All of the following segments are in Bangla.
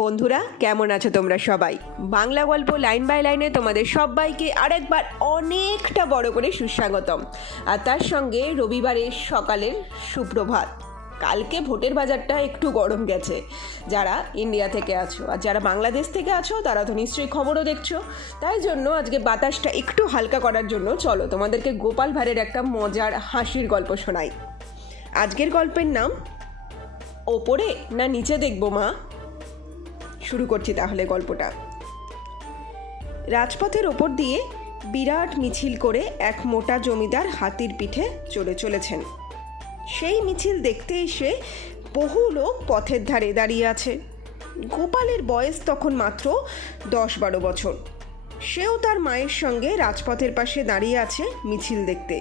বন্ধুরা, কেমন আছো তোমরা সবাই? বাংলা গল্প লাইন বাই লাইনে তোমাদের সবাইকে আরেকবার অনেকটা বড় করে সুস্বাগতম। আর তার সঙ্গে রবিবারের সকালের সুপ্রভাত। কালকে ভোটের বাজারটা একটু গরম গেছে। যারা ইন্ডিয়া থেকে আছো আর যারা বাংলাদেশ থেকে আছো তারা তো নিশ্চয়ই খবরও দেখছো। তাই জন্য আজকে বাতাসটা একটু হালকা করার জন্য চলো তোমাদেরকে গোপাল ভাঁড়ের একটা মজার হাসির গল্প শোনাই। আজকের গল্পের নাম ওপরে না নিচে দেখবো মা। শুরু করছি তাহলে গল্পটা। রাজপথের ওপর দিয়ে বিরাট মিছিল করে এক মোটা জমিদার হাতির পিঠে চলেছেন। সেই মিছিল দেখতে এসে বহু লোক পথের ধারে দাঁড়িয়ে আছে। গোপালের বয়স তখন মাত্র 10-12 বছর। সেও তার মায়ের সঙ্গে রাজপথের পাশে দাঁড়িয়ে আছে মিছিল দেখতে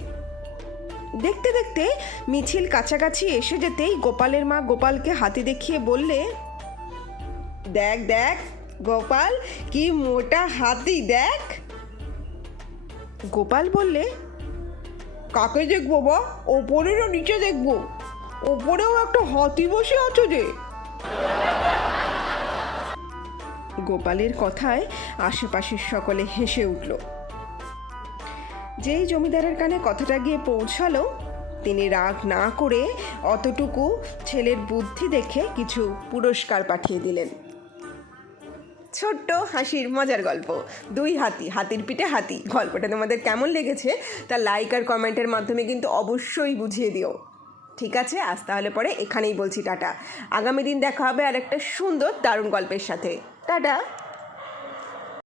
দেখতে মিছিল কাছাকাছি এসে যেতেই গোপালের মা গোপালকে হাতি দেখিয়ে বললে, দেখ দেখ গোপাল, কি মোটা হাতি দেখ। গোপাল বললে, কাকে দেখবো বা? ওপরে না নিচে দেখবো? ওপরেও একটা হাতি বসে আছে রে। গোপালের কথায় আশেপাশের সকলে হেসে উঠল। যেই জমিদারের কানে কথাটা গিয়ে পৌঁছালো, তিনি রাগ না করে অতটুকু ছেলের বুদ্ধি দেখে কিছু পুরস্কার পাঠিয়ে দিলেন। ছোট্ট হাসির মজার গল্প, দুই হাতি, হাতির পিঠে হাতি। গল্পটা তোমাদের কেমন লেগেছে তা লাইক আর কমেন্টের মাধ্যমে কিন্তু অবশ্যই বুঝিয়ে দিও। ঠিক আছে, আজ তাহলে পরে এখানেই বলছি টাটা। আগামী দিন দেখা হবে আর একটা সুন্দর দারুণ গল্পের সাথে। টাটা।